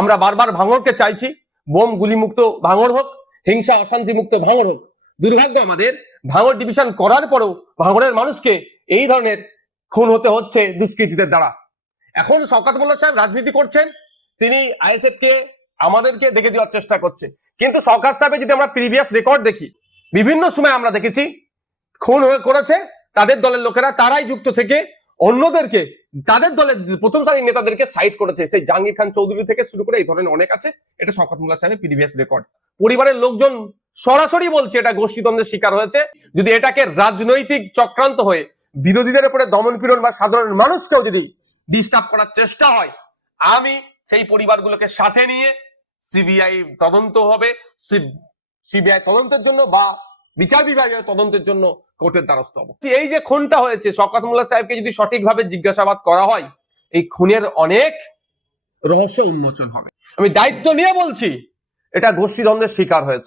আমরা বারবার ভাঙড়কে চাইছি, বোম গুলি মুক্ত ভাঙড় হোক, হিংসা অশান্তি মুক্ত ভাঙড় হোক। দুর্ভাগ্য আমাদের, ভাঙড় ডিভিশন করার পরেও ভাঙড়ের মানুষকে এই ধরনের খুন হতে হচ্ছে দুষ্কৃতীদের দ্বারা। এখন শওকত মোল্লা সাহেব রাজনীতি করছেন, তিনি আইএসএফ কে আমাদেরকে দেখে দেওয়ার চেষ্টা করছে। কিন্তু শওকত সাহেবের যদি আমরা প্রিভিয়াস রেকর্ড দেখি, বিভিন্ন সময় আমরা দেখেছি খুন করেছে তাদের দলের লোকেরা, তারাই যুক্ত থেকে অন্যদেরকে, তাদের দলের প্রথম সারির নেতাদেরকে সাইড করেছে। সেই জাহাঙ্গীর খান চৌধুরী থেকে শুরু করে এই ধরনের অনেক আছে। এটা শওকত মোল্লা সাহেবের প্রিভিয়াস রেকর্ড। পরিবারের লোকজন সরাসরি বলছে এটা গোষ্ঠীদ্বন্দ্বের শিকার হয়েছে। যদি এটাকে রাজনৈতিক চক্রান্ত হয়ে বিরোধীদের উপরে দমন পীড়ন বা সাধারণ মানুষকেও যদি ডিস্টার্ব করার চেষ্টা হয়, আমি সেই পরিবারগুলোকে সাথে নিয়ে সিবিআই তদন্ত হবে, সিবিআই তদন্তের জন্য বা বিচার বিভাগীয় তদন্তের জন্য কোর্টের দ্বারস্থ হবো। এই যে খুনটা হয়েছে, শওকত মোল্লা সাহেবকে যদি সঠিকভাবে জিজ্ঞাসাবাদ করা হয়, এই খুনের অনেক রহস্য উন্মোচন হবে। আমি দায়িত্ব নিয়ে বলছি, এটা গোষ্ঠীদ্বন্দ্বের শিকার হয়েছে।